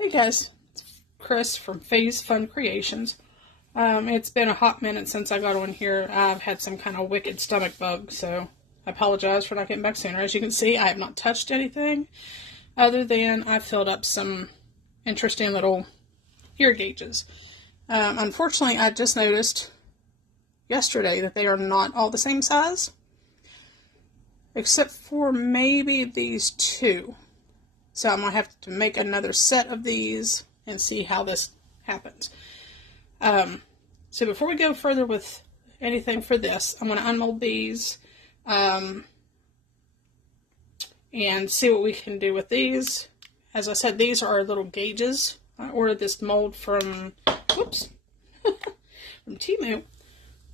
Hey guys, it's Chris from Phase Fun Creations. It's been a hot minute since I got on here. I've had some kind of wicked stomach bug, so I apologize for not getting back sooner. As you can see, I have not touched anything other than I filled up some interesting little ear gauges. Unfortunately, I just noticed yesterday that they are not all the same size, except for maybe these two. So I'm going to have to make another set of these and see how this happens. So before we go further with anything for this, I'm going to unmold these and see what we can do with these. As I said, these are our little gauges. I ordered this mold from, whoops, from Temu.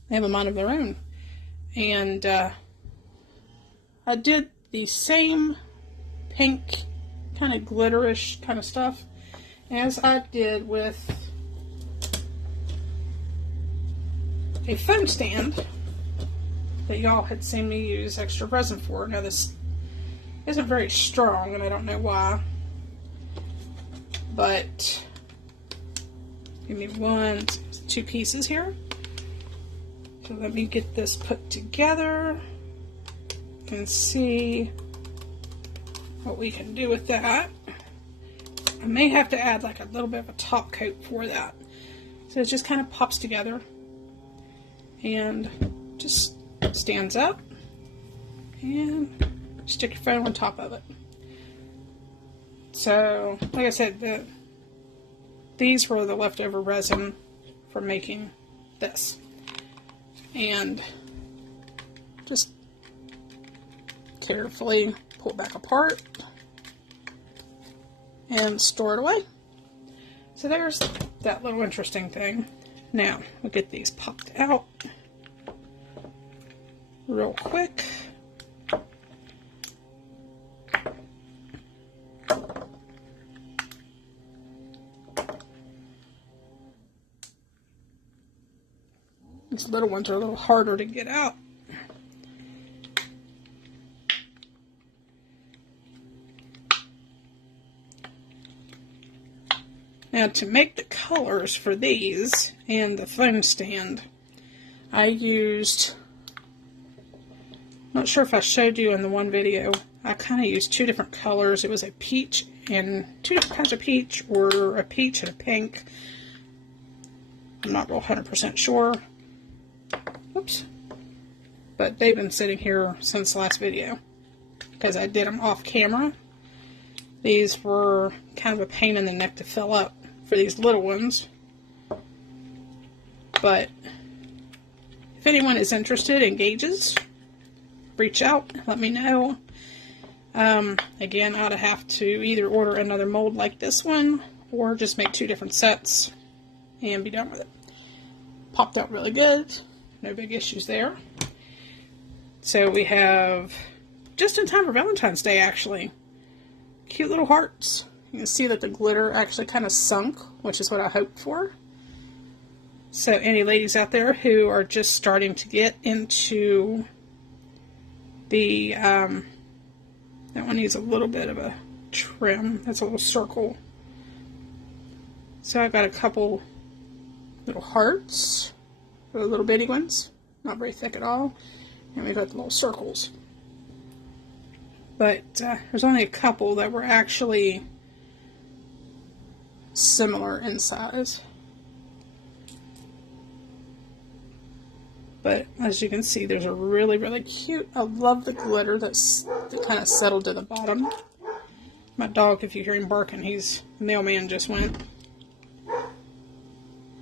They have a mind of their own. And I did the same pink kind of glitterish kind of stuff as I did with a phone stand that y'all had seen me use extra resin for. Now this isn't very strong and I don't know why, but give me two pieces here. So let me get this put together and see what we can do with that. I may have to add like a little bit of a top coat for that. So it just kind of pops together and just stands up, and stick your phone on top of it. So like I said, these were the leftover resin for making this, and just carefully pull it back apart and store it away. So there's that little interesting thing. Now we'll get these popped out real quick. These little ones are a little harder to get out. Now to make the colors for these and the phone stand, I used, not sure if I showed you in the one video, I kind of used two different colors. It was a peach and two different kinds of peach, or a peach and a pink. I'm not real 100% sure. Oops. But they've been sitting here since the last video because I did them off camera. These were kind of a pain in the neck to fill up for these little ones. But if anyone is interested in gauges, reach out, let me know. Again, I'd have to either order another mold like this one or just make two different sets and be done with it. Popped out really good. No big issues there. So we have, just in time for Valentine's Day actually, cute little hearts. You can see that the glitter actually kind of sunk, which is what I hoped for. So any ladies out there who are just starting to get into the, that one needs a little bit of a trim. That's a little circle. So I've got a couple little hearts, the little bitty ones, not very thick at all. And we've got the little circles. But there's only a couple that were actually similar in size. But as you can see, there's a really, really cute, I love the glitter that kind of settled to the bottom. My dog, if you hear him barking, the mailman just went.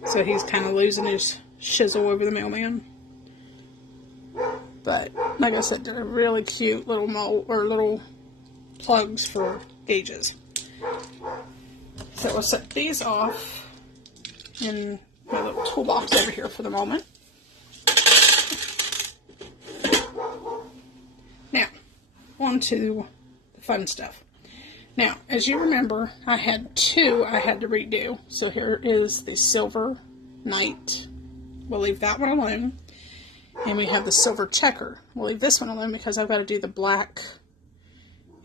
So he's kind of losing his shizzle over the mailman. But like I said, they're really cute little mold or little plugs for gauges. So we'll set these off in my little toolbox over here for the moment. Now, on to the fun stuff. Now, as you remember, I had two I had to redo. So here is the Silver Knight. We'll leave that one alone. And we have the Silver Checker. We'll leave this one alone because I've got to do the black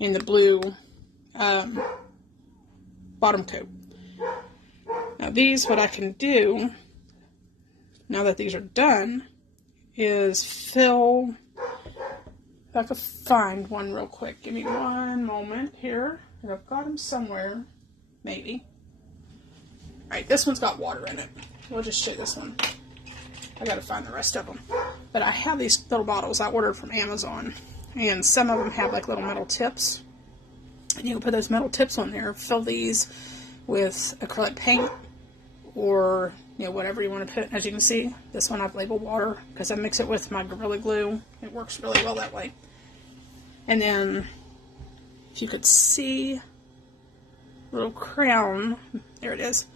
and the blue bottom coat. Now these, what I can do, now that these are done, is fill, if I could find one real quick. Give me one moment here. I've got them somewhere, maybe. Alright, this one's got water in it. We'll just show this one. I gotta find the rest of them. But I have these little bottles I ordered from Amazon. And some of them have like little metal tips. And you can put those metal tips on there. Fill these with acrylic paint. Or, you know, whatever you want to put. As you can see, this one I've labeled water. Because I mix it with my Gorilla Glue. It works really well that way. And then, if you could see, little crown. There it is.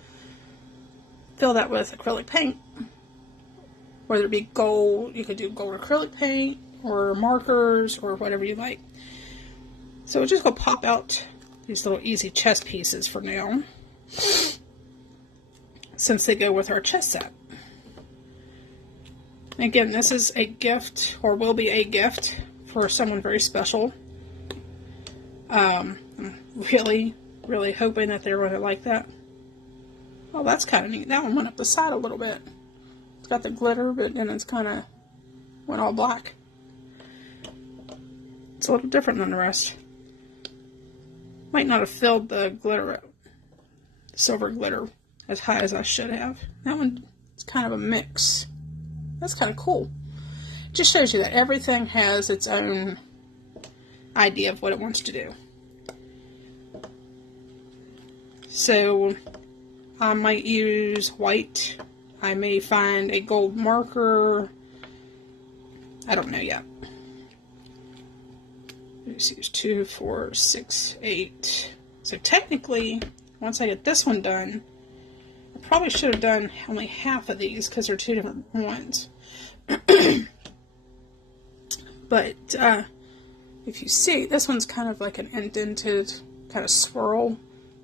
Fill that with acrylic paint. Whether it be gold, you could do gold acrylic paint, or markers, or whatever you like. So we're just going to pop out these little easy chest pieces for now, since they go with our chest set. Again, this is a gift, or will be a gift, for someone very special. I'm really, really hoping that they're going to like that. Oh, that's kind of neat. That one went up the side a little bit. It's got the glitter, but then it's kind of went all black. It's a little different than the rest. Might not have filled the glitter, silver glitter, as high as I should have. That one is kind of a mix. That's kind of cool. It just shows you that everything has its own idea of what it wants to do. So I might use white. I may find a gold marker. I don't know yet. Let's use 2, 4, 6, 8. So technically, once I get this one done, I probably should have done only half of these because they're two different ones. But if you see, this one's kind of like an indented kind of swirl,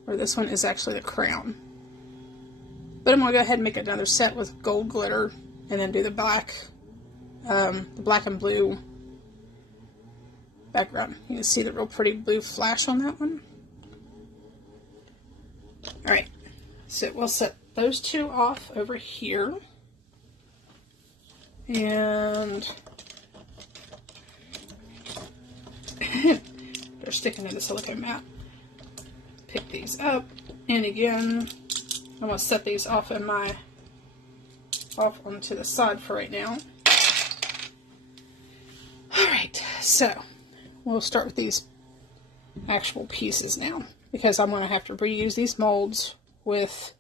where this one is actually the crown. But I'm going to go ahead and make another set with gold glitter, and then do the black and blue background. You can see the real pretty blue flash on that one. Alright, so we'll set those two off over here. And they're sticking to the silicone mat. Pick these up, and again, I'm going to set these off onto the side for right now. Alright, so we'll start with these actual pieces now, because I'm going to have to reuse these molds with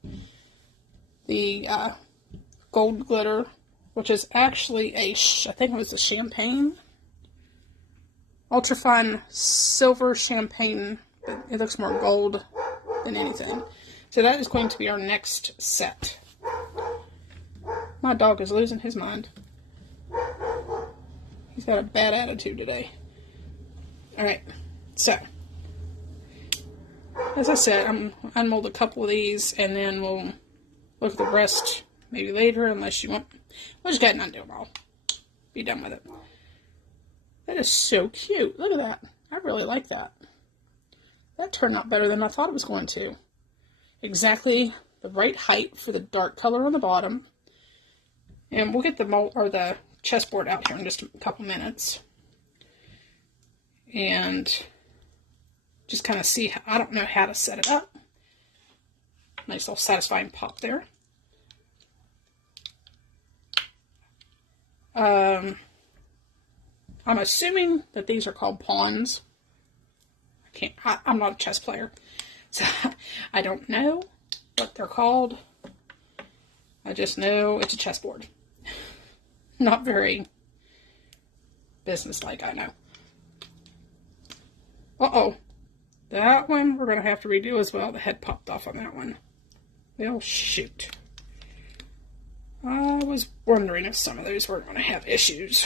the gold glitter, which is actually I think it was a champagne, ultra-fine silver champagne, but it looks more gold than anything. So that is going to be our next set. My dog is losing his mind. He's got a bad attitude today. Alright, so as I said, I'm unmold a couple of these, and then we'll look at the rest maybe later, unless you want. We'll just go ahead and undo them all. Be done with it. That is so cute. Look at that. I really like that. That turned out better than I thought it was going to. Exactly the right height for the dark color on the bottom. And we'll get the mold or the chessboard out here in just a couple minutes. And just kind of see how, I don't know how to set it up. Nice little satisfying pop there. I'm assuming that these are called pawns. I'm not a chess player, so I don't know what they're called. I just know it's a chessboard. Not very businesslike, I know. Uh-oh. That one we're going to have to redo as well. The head popped off on that one. Well, shoot. I was wondering if some of those were going to have issues.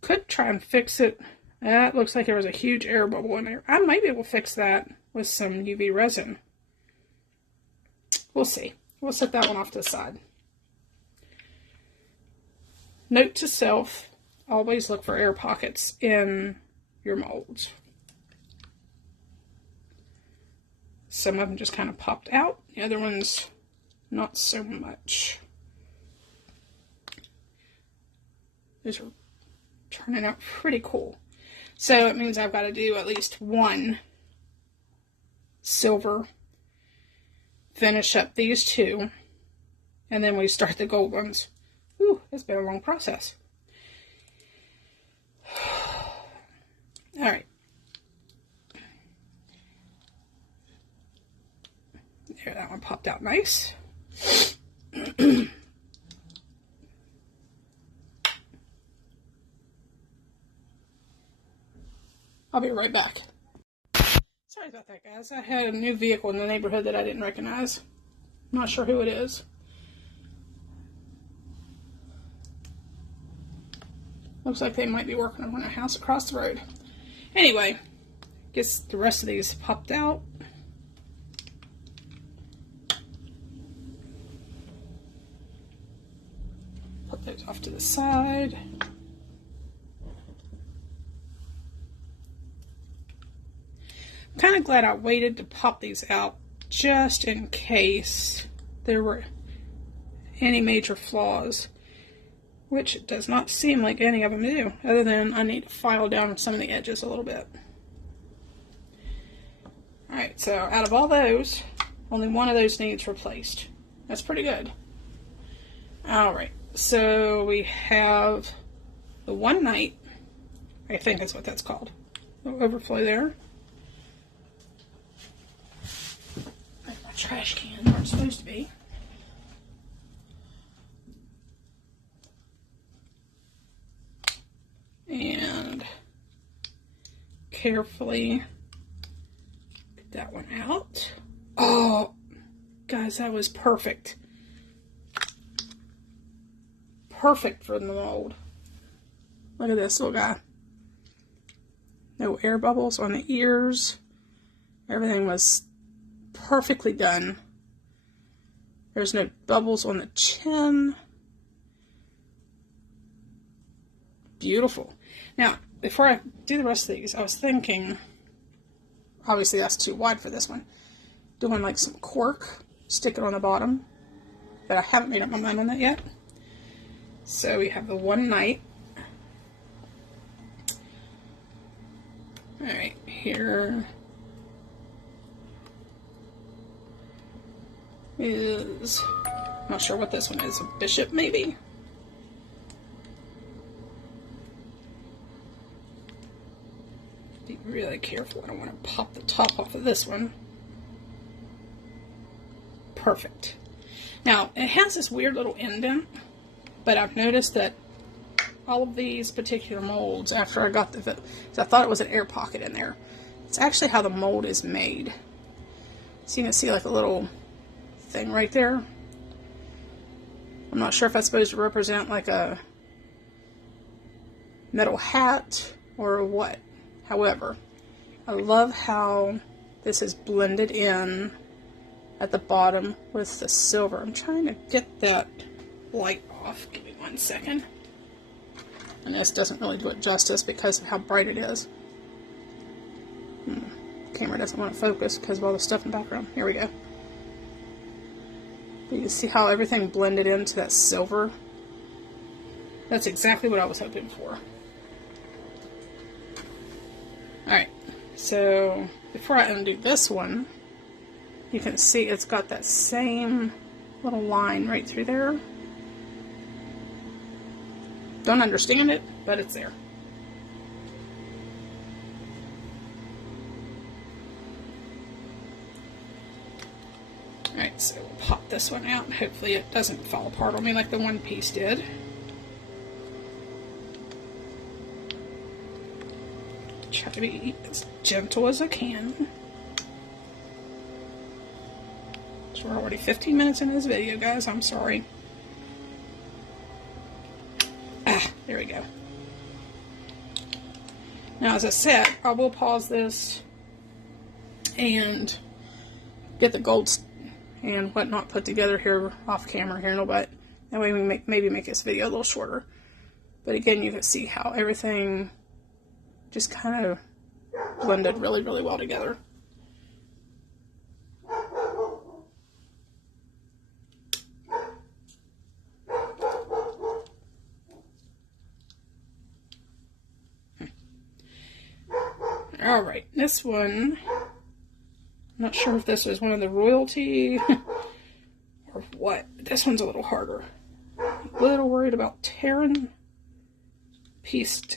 Could try and fix it. That looks like there was a huge air bubble in there. I might be able to fix that with some UV resin. We'll see. We'll set that one off to the side. Note to self, always look for air pockets in your molds. Some of them just kind of popped out. The other ones, not so much. These are turning out pretty cool. So it means I've got to do at least one silver, finish up these two, and then we start the gold ones. Whew, it's been a long process. All right. There, that one popped out nice. I'll be right back. Sorry about that, guys. I had a new vehicle in the neighborhood that I didn't recognize. I'm not sure who it is. Looks like they might be working on a house across the road. Anyway, guess the rest of these popped out. Put those off to the side. I'm kind of glad I waited to pop these out just in case there were any major flaws, which it does not seem like any of them do, other than I need to file down some of the edges a little bit. Alright, so out of all those, only one of those needs replaced. That's pretty good. Alright, so we have the One Night, I think that's what that's called. No overflow there. There's my trash can where it's supposed to be. And carefully get that one out. Oh, guys, that was perfect. Perfect for the mold. Look at this little guy. No air bubbles on the ears. Everything was perfectly done. There's no bubbles on the chin. Beautiful. Now, before I do the rest of these, I was thinking, obviously that's too wide for this one, doing like some cork, stick it on the bottom, but I haven't made up my mind on that yet. So we have the One Night. Alright, here is, I'm not sure what this one is, a bishop maybe? Be really careful, I don't want to pop the top off of this one. Perfect. Now, it has this weird little indent, but I've noticed that all of these particular molds, after I got the, I thought it was an air pocket in there. It's actually how the mold is made. So you can see like a little thing right there. I'm not sure if that's supposed to represent like a metal hat or what. However, I love how this is blended in at the bottom with the silver. I'm trying to get that light off. Give me 1 second. And this doesn't really do it justice because of how bright it is. Camera doesn't want to focus because of all the stuff in the background. Here we go. But you can see how everything blended into that silver. That's exactly what I was hoping for. Alright, so before I undo this one, you can see it's got that same little line right through there. Don't understand it, but it's there. Alright, so we'll pop this one out. Hopefully it doesn't fall apart on me like the one piece did. Try to be as gentle as I can. So we're already 15 minutes into this video, guys. I'm sorry. There we go. Now, as I said, I will pause this and get the golds and whatnot put together here off camera here in a little bit. That way we can maybe make this video a little shorter. But again, you can see how everything just kind of blended really, really well together. Alright, this one, I'm not sure if this was one of the royalty or what. This one's a little harder. I'm a little worried about tearing pieces.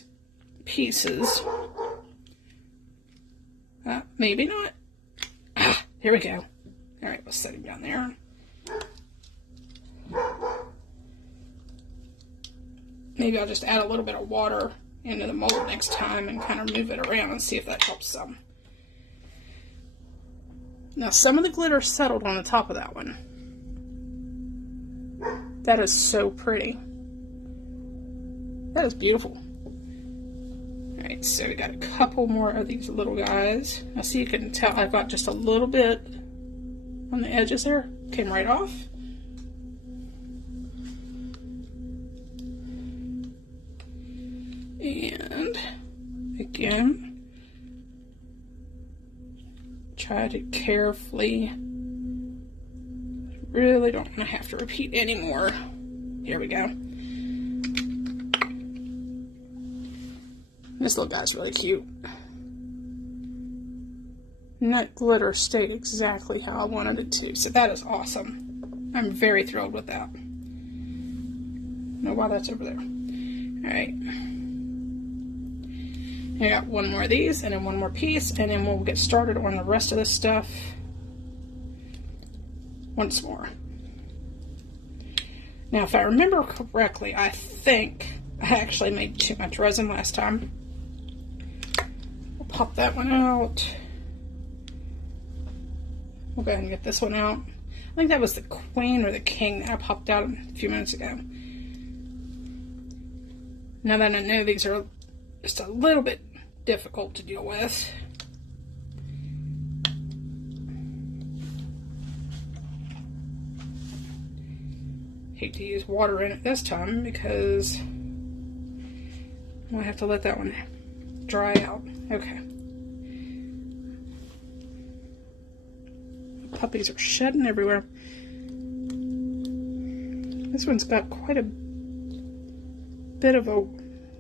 Maybe not. Here we go. Alright, we'll set him down there. Maybe I'll just add a little bit of water into the mold next time and kind of move it around and see if that helps some. Now, some of the glitter settled on the top of that one. That is so pretty. That is beautiful. Alright, so we got a couple more of these little guys. Now see, you can tell I've got just a little bit on the edges there. Came right off. And again, try to carefully, really don't want to have to repeat anymore. Here we go. This little guy's really cute. And that glitter stayed exactly how I wanted it to. So that is awesome. I'm very thrilled with that. Know why that's over there. Alright. I got one more of these and then one more piece, and then we'll get started on the rest of this stuff once more. Now, if I remember correctly, I think I actually made too much resin last time. We'll pop that one out. We'll go ahead and get this one out. I think that was the queen or the king that I popped out a few minutes ago. Now that I know these are just a little bit difficult to deal with. Hate to use water in it this time because I'm gonna have to let that one dry out. Okay. The puppies are shedding everywhere. This one's got quite a bit of a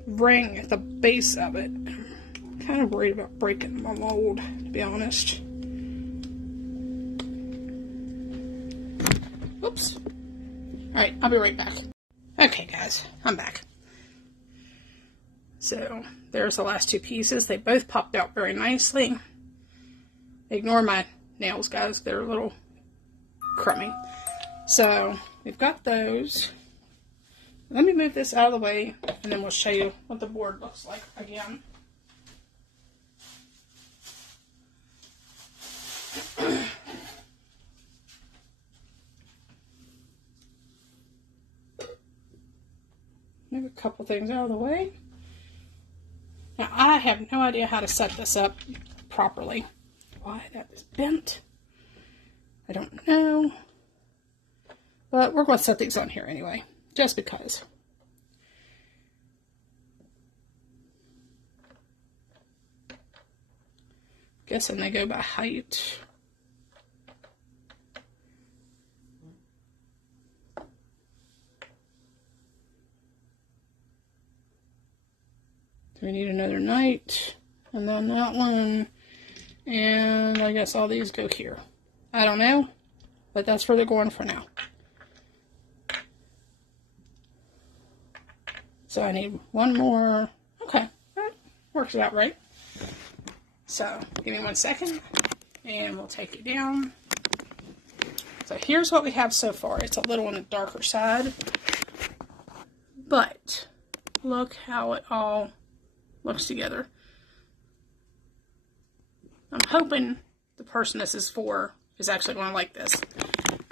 ring at the base of it. I'm kind of worried about breaking my mold, to be honest. Oops. Alright, I'll be right back. Okay guys, I'm back. So, there's the last two pieces. They both popped out very nicely. Ignore my nails, guys. They're a little crummy. So, we've got those. Let me move this out of the way, and then we'll show you what the board looks like again. Move a couple things out of the way. Now, I have no idea how to set this up properly. Why that is bent, I don't know. But we're going to set these on here anyway, just because. Guessing they go by height. We need another knight, and then that one, and I guess all these go here. I don't know, but that's where they're going for now. So I need one more. Okay, that works out right. So give me 1 second, and we'll take it down. So here's what we have so far. It's a little on the darker side, but look how it all looks together. I'm hoping the person this is for is actually going to like this.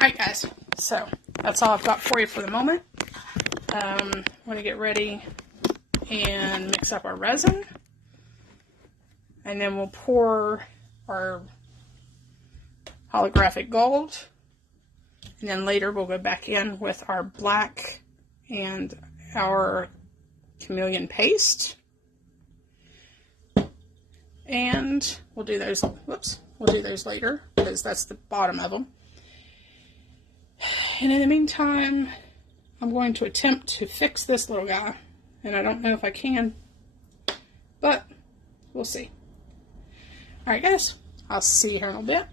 Alright guys, so that's all I've got for you for the moment. I'm going to get ready and mix up our resin, and then we'll pour our holographic gold, and then later we'll go back in with our black and our chameleon paste. And we'll do those, we'll do those later, because that's the bottom of them. And in the meantime, I'm going to attempt to fix this little guy. And I don't know if I can, but we'll see. Alright guys, I'll see you here in a bit.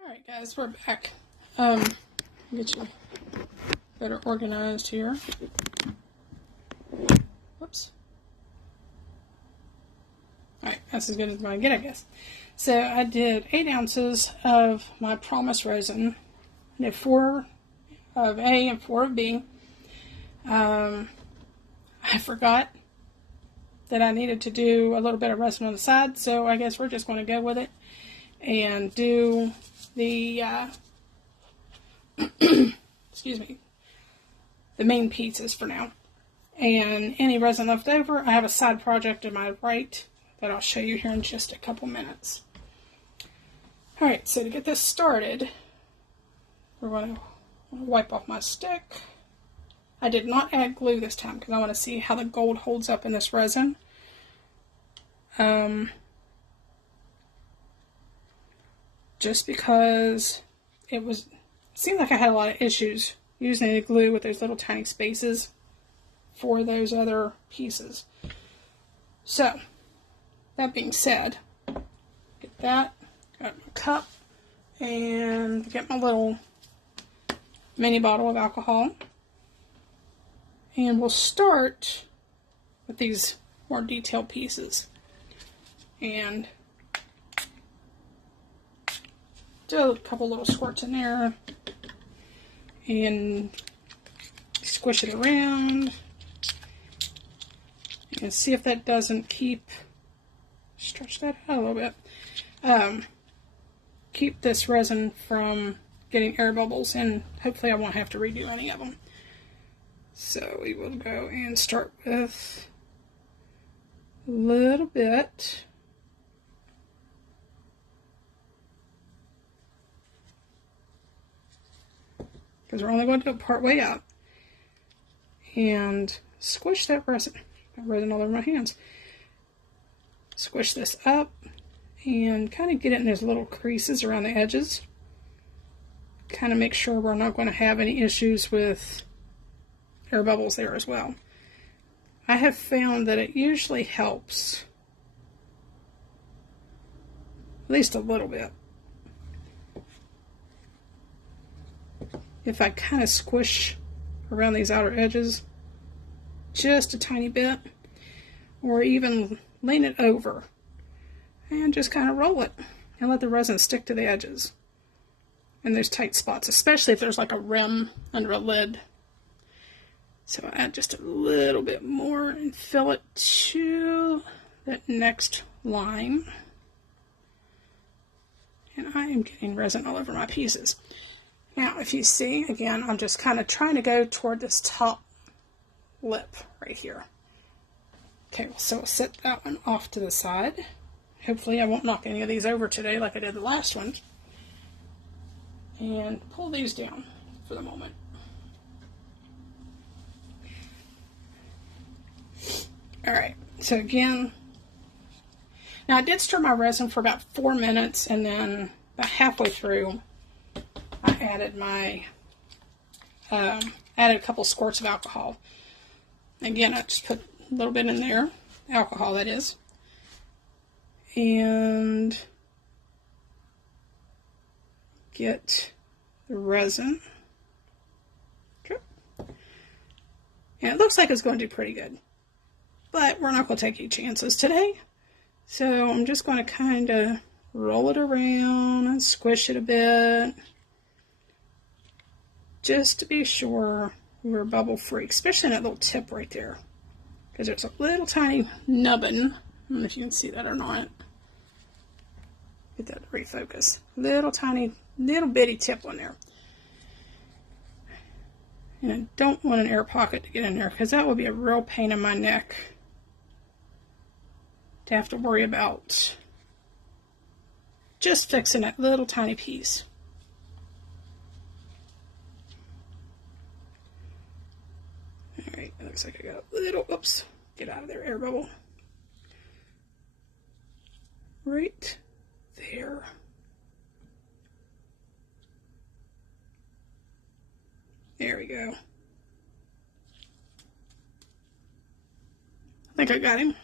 Alright guys, we're back. Get you better organized here. Whoops. Alright, that's as good as I get, I guess. So I did 8 ounces of my Promise resin. I did 4 of A and 4 of B. I forgot that I needed to do a little bit of resin on the side, so I guess we're just going to go with it and do the excuse me, the main pieces for now. And any resin left over, I have a side project to my right that I'll show you here in just a couple minutes. Alright, so to get this started, we're going to wipe off my stick. I did not add glue this time because I want to see how the gold holds up in this resin. Just because it seemed like I had a lot of issues using the glue with those little tiny spaces for those other pieces. So, that being said, get that, got my cup, and get my little mini bottle of alcohol. And we'll start with these more detailed pieces. And do a couple little squirts in there. And squish it around. And see if that doesn't stretch that out a little bit. Keep this resin from getting air bubbles, and hopefully I won't have to redo any of them. So we will go and start with a little bit. Because we're only going to do it part way up. And squish that resin. Got resin all over my hands. Squish this up and kind of get it in those little creases around the edges. Kind of make sure we're not going to have any issues with air bubbles there as well. I have found that it usually helps at least a little bit if I kind of squish around these outer edges just a tiny bit, or even lean it over and just kind of roll it and let the resin stick to the edges in those tight spots, especially if there's like a rim under a lid. So add just a little bit more and fill it to that next line. And I am getting resin all over my pieces. Now, if you see, again, I'm just kind of trying to go toward this top lip right here. Okay, so I'll set that one off to the side. Hopefully I won't knock any of these over today like I did the last one. And pull these down for the moment. Alright, so again, now I did stir my resin for about 4 minutes, and then about halfway through I added added a couple squirts of alcohol. Again, I just put a little bit in there, alcohol that is, and get the resin. Okay. And it looks like it's going to do pretty good. But we're not going to take any chances today. So I'm just going to kind of roll it around and squish it a bit. Just to be sure we're bubble free, especially in that little tip right there. Because there's a little tiny nubbin. I don't know if you can see that or not. Get that to refocus. Little tiny, little bitty tip on there. And I don't want an air pocket to get in there, because that would be a real pain in my neck to have to worry about just fixing that little tiny piece. Alright, it looks like I got a little, oops, get out of there, air bubble. Right there. There we go. I think I got him.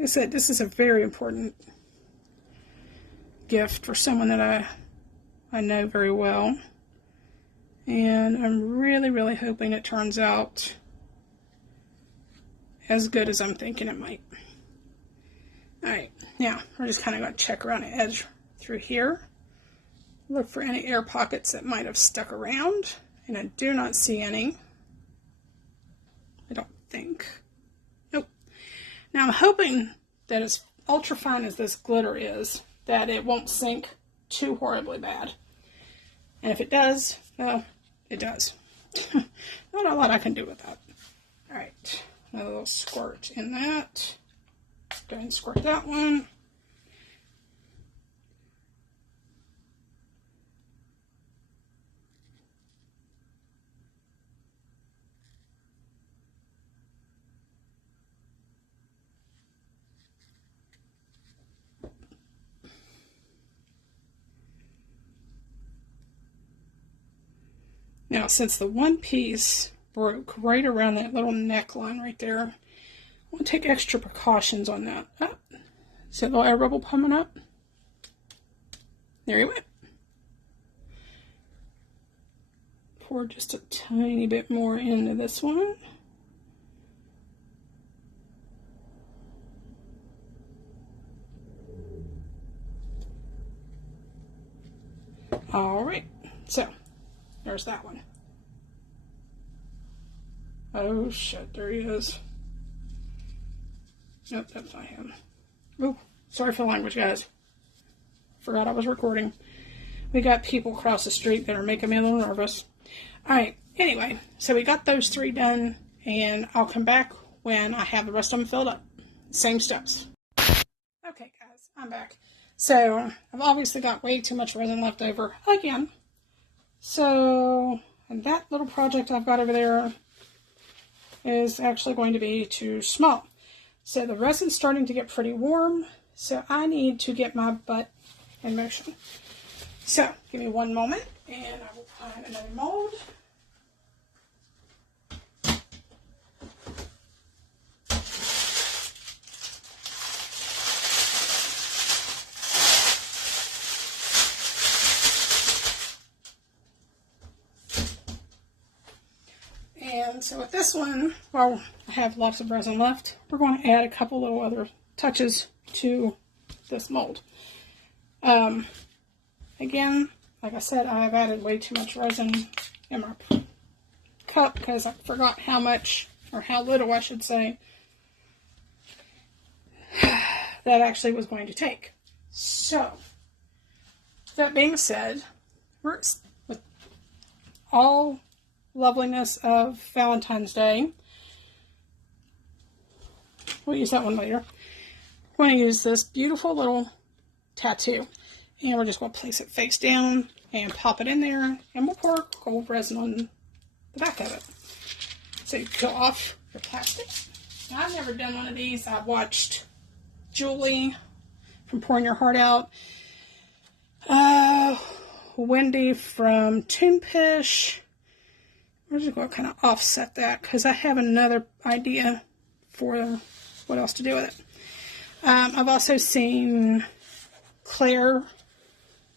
I said, this is a very important gift for someone that I know very well. And I'm really, really hoping it turns out as good as I'm thinking it might. Alright, now we're just kind of going to check around the edge through here. Look for any air pockets that might have stuck around. And I do not see any. I don't think. Nope. Now I'm hoping that as ultra fine as this glitter is, that it won't sink too horribly bad. And if it does, well, it does. Not a lot I can do with that. Alright, another little squirt in that. Go ahead and squirt that one. Now, since the one piece broke right around that little neckline right there, I want to take extra precautions on that. Oh, see that little air bubble coming up? There he went. Pour just a tiny bit more into this one. All right, so there's that one. Oh shit, there he is. Nope, that's not him. Oh, sorry for the language, guys. Forgot I was recording. We got people across the street that are making me a little nervous. Alright, anyway, so we got those three done, and I'll come back when I have the rest of them filled up. Same steps. Okay, guys, I'm back. So, I've obviously got way too much resin left over again. So, that little project I've got over there is actually going to be too small. So the resin's starting to get pretty warm, so I need to get my butt in motion. So, give me one moment, and I will find another mold. And so with this one, while I have lots of resin left, we're going to add a couple little other touches to this mold. Again, like I said, I have added way too much resin in my cup because I forgot how much, or how little I should say, that actually was going to take. So, that being said, with all loveliness of Valentine's Day, we'll use that one later. We're going to use this beautiful little tattoo, and we're just going to place it face down and pop it in there, and we'll pour gold resin on the back of it. So you peel off your plastic. Now, I've never done one of these. I watched Julie from Pouring Your Heart Out, Wendy from Toonpish. We're just going to kind of offset that because I have another idea for what else to do with it. I've also seen Claire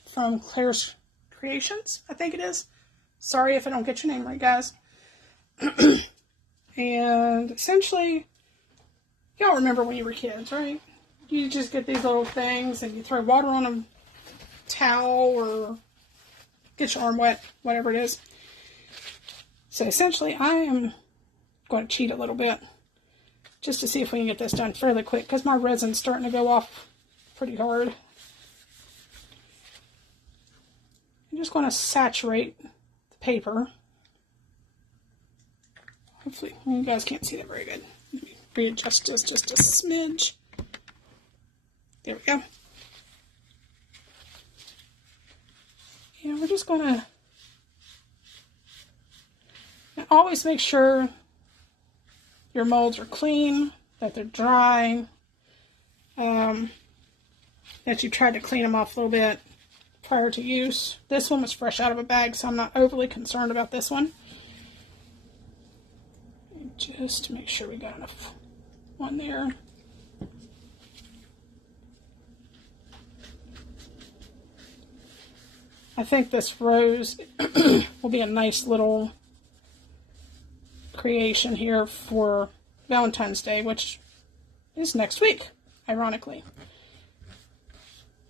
from Claire's Creations, I think it is. Sorry if I don't get your name right, guys. And essentially, y'all remember when you were kids, right? You just get these little things and you throw water on a towel or get your arm wet, whatever it is. So essentially, I am going to cheat a little bit just to see if we can get this done fairly quick because my resin's starting to go off pretty hard. I'm just going to saturate the paper. Hopefully, you guys can't see that very good. Let me readjust this just a smidge. There we go. And we're just going to always make sure your molds are clean, that they're dry, that you tried to clean them off a little bit prior to use. This one was fresh out of a bag, so I'm not overly concerned about this one. Just to make sure we got enough on there. I think this rose will be a nice little creation here for Valentine's Day, which is next week, ironically.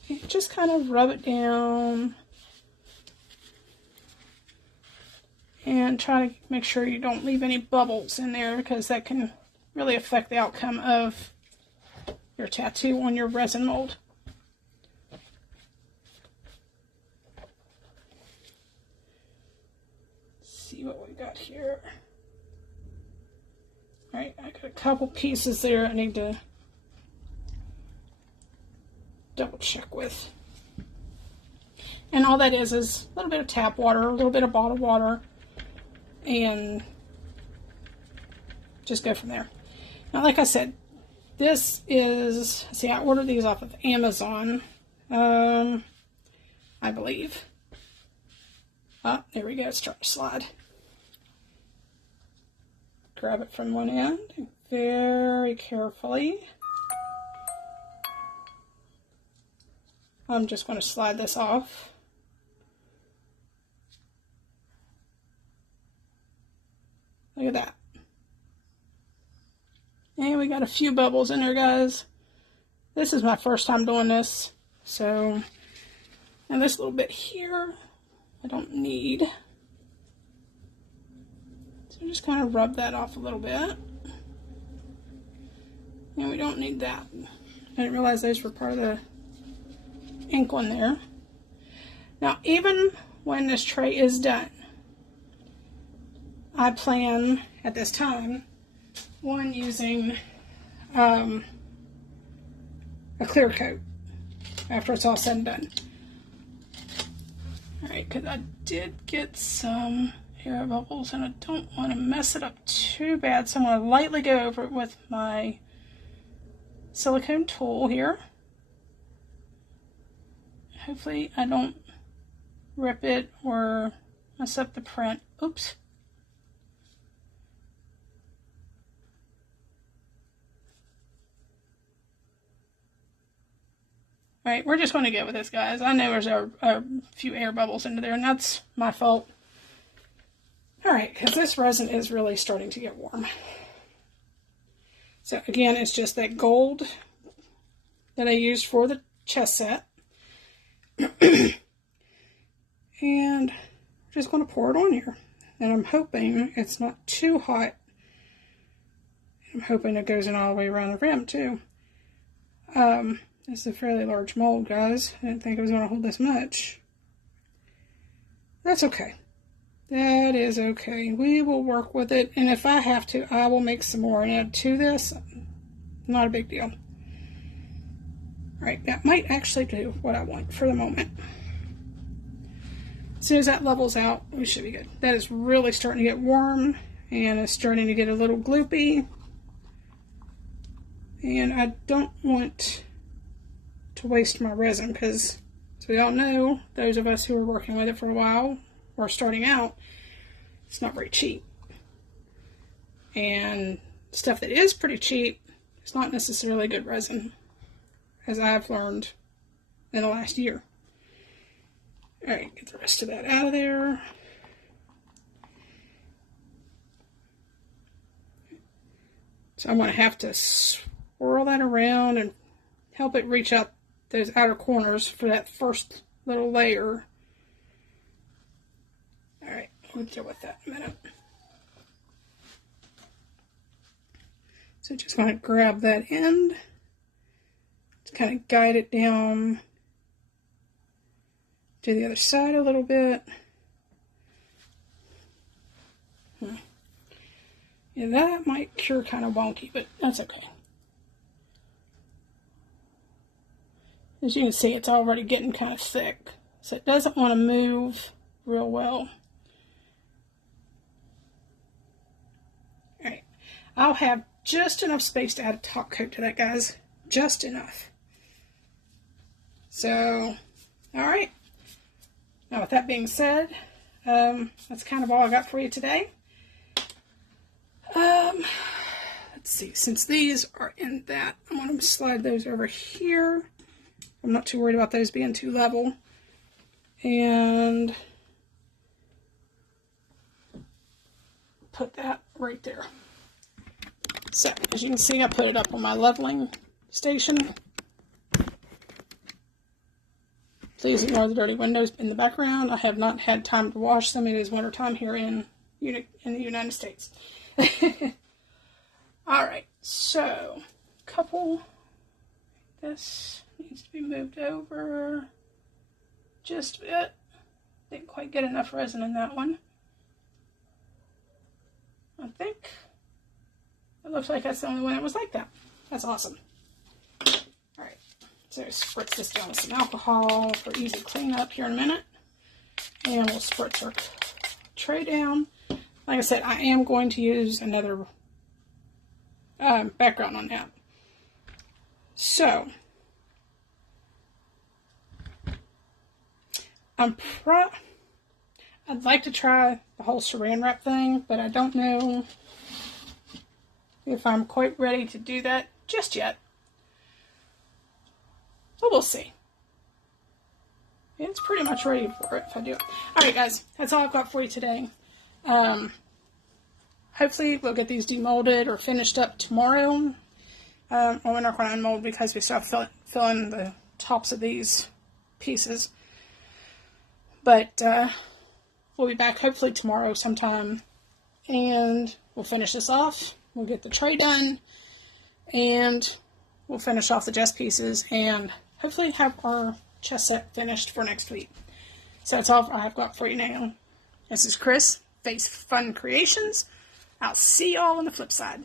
And just kind of rub it down and try to make sure you don't leave any bubbles in there, because that can really affect the outcome of your tattoo on your resin mold. Let's see what we got here. Alright, I got a couple pieces there I need to double check with. And all that is a little bit of tap water, a little bit of bottled water, and just go from there. Now, like I said, this is, see, I ordered these off of Amazon, I believe. Oh, there we go, it's starting to slide. Grab it from one end very carefully. I'm just going to slide this off. Look at that. And we got a few bubbles in there, guys. This is my first time doing this. So, and this little bit here, I don't need. So just kind of rub that off a little bit. And we don't need that. I didn't realize those were part of the ink on there. Now, even when this tray is done, I plan at this time on using a clear coat after it's all said and done. Alright, because I did get some air bubbles and I don't want to mess it up too bad, so I'm going to lightly go over it with my silicone tool here. Hopefully I don't rip it or mess up the print. Oops. Alright, we're just going to go with this, guys. I know there's a few air bubbles into there, and that's my fault. Alright, because this resin is really starting to get warm. So again, it's just that gold that I used for the chest set. And I'm just going to pour it on here. And I'm hoping it's not too hot. I'm hoping it goes in all the way around the rim too. This is a fairly large mold, guys. I didn't think it was going to hold this much. That's okay. That is okay. We will work with it. And if I have to, I will make some more and add to this. Not a big deal. Alright, that might actually do what I want for the moment. As soon as that levels out, we should be good. That is really starting to get warm. And it's starting to get a little gloopy. And I don't want to waste my resin, because as we all know, those of us who are working with it for a while or starting out, it's not very cheap. And stuff that is pretty cheap is not necessarily good resin, as I've learned in the last year. Alright, get the rest of that out of there. So I'm going to have to swirl that around and help it reach out those outer corners for that first little layer. Alright, we'll deal with that in a minute. So just going to grab that end, just kind of guide it down to the other side a little bit. Yeah, that might cure kind of wonky, but that's okay. As you can see, it's already getting kind of thick, so it doesn't want to move real well. Alright, I'll have just enough space to add a top coat to that, guys. Just enough. So, alright. Now with that being said, that's kind of all I got for you today. Let's see, since these are in that, I'm going to slide those over here. I'm not too worried about those being too level. and put that right there. So, as you can see, I put it up on my leveling station. Please ignore the dirty windows in the background. I have not had time to wash them. It is wintertime here in the United States. Alright, so, this needs to be moved over just a bit. Didn't quite get enough resin in that one. I think it looks like that's the only one that was like that. That's awesome. Alright, so spritz this down with some alcohol for easy cleanup here in a minute. And we'll spritz our tray down. Like I said, I am going to use another background on that. So, I'd like to try the whole saran wrap thing, but I don't know if I'm quite ready to do that just yet. But we'll see. It's pretty much ready for it if I do it. Alright guys, that's all I've got for you today. Hopefully we'll get these demolded or finished up tomorrow. Well, we're not going to unmold because we still have fill in the tops of these pieces. But we'll be back hopefully tomorrow sometime. And we'll finish this off. We'll get the tray done. And we'll finish off the chest pieces. And hopefully have our chest set finished for next week. So that's all I've got for you now. This is Chris, Face Fun Creations. I'll see y'all on the flip side.